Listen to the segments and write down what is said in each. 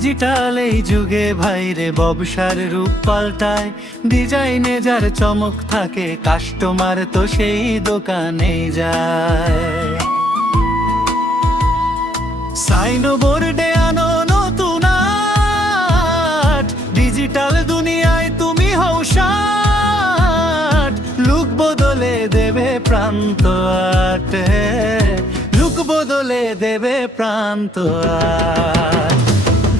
Digital এই যুগে ভাইরে ব্যবসার রূপ পাল্টায়, ডিজাইনে যার চমক থাকে কাস্টমার তো সেই দোকানে যায়। সাইন বোর্ডে আনো নতুন আর্ট, ডিজিটাল দুনিয়ায় তুমি হও শার্ট, লুক বদলে দেবে প্রান্ত আর্ট, লুক বদলে দেবে প্রান্ত আর্ট।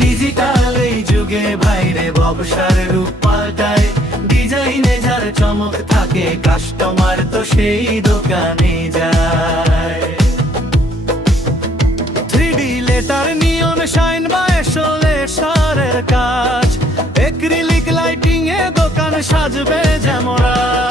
ডিজিটাল এই যুগে ভাইরে ব্যবসার রূপ পাল্টায়, ডিজাইনে যার চমক থাকে কাস্টমার তো সেই দোকানে যায়। 3D লেটার নিয়ন শাইন বা এসোলেশনের কাজ, এক্রিলিক লাইটিং এ দোকান সাজবে যেমন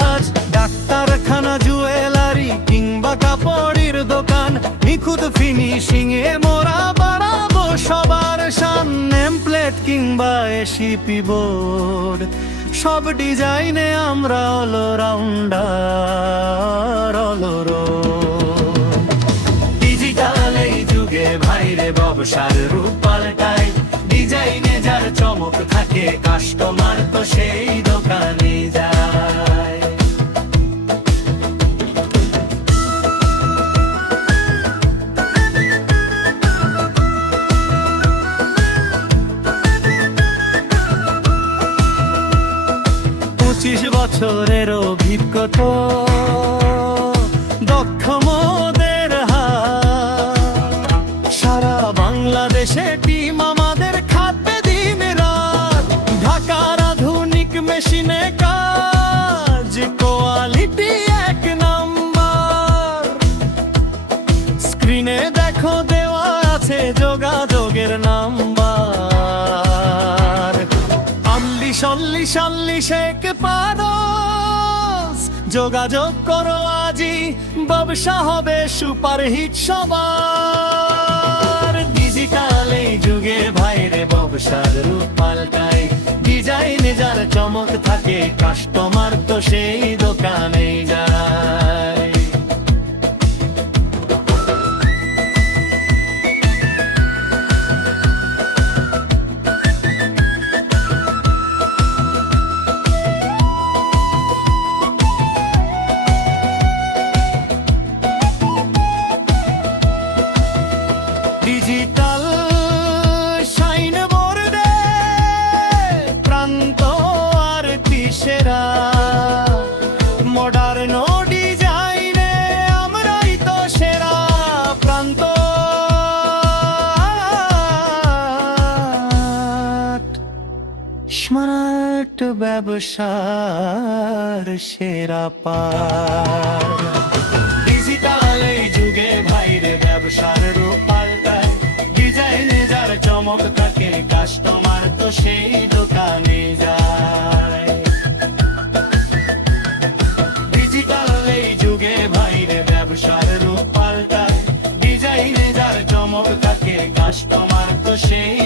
আজ। ডাক্তারখানা জুয়েলারি কিংবা কাপড়ের দোকান, নিখুঁত ফিনিশিং এ মোরা বাড়াবো সবার শান। নেম প্লেট কিংবা এসিপি বোর্ড, সব ডিজাইনে আমরা অলরাউন্ডার অলরোড। ডিজিটাল এই যুগে ভাইরে ব্যবসার রূপ পাল্টায়, ডিজাইনে যার চমক থাকে কাস্টমার তো সেই দোকানে যায়। বছরের অভিজ্ঞতা দক্ষ মোদের হাত, সারা বাংলাদেশে টিম আমাদের খাটবে দিন রাত। ঢাকার আধুনিক মেশিনে কাজ, কোয়ালিটি এক নাম্বার। স্ক্রিনে দেখো দেওয়া আছে যোগাযোগের নাম্বার। 40 এক পারস, যোগাযোগ করো আজই, ব্যবসা হবে সুপারহিট সবার। ডিজিটাল এই যুগে ভাইরে ব্যবসার রূপ পাল্টায়, ডিজাইনে যার চমক থাকে কাস্টমার তো সেই দোকানে যায়। ডিজিটাল শাইন বোর্ডে প্রান্ত আর সেরা, মডার্ন ডিজাইনে আমরাই তো সেরা। প্রান্ত স্মার্ট ব্যবসার সেরা পার। ডিজিটাল এই যুগে ভাইরে ব্যবসার রূপ পাল্টায়, ডিজাইনে যার চমক থাকে কাস্টমার তো সেই দোকানে যায়। ডিজিটাল এই যুগে ভাইরে ব্যবসার রূপ পাল্টায়, ডিজাইনে যার চমক থাকে কাস্টমার তো সেই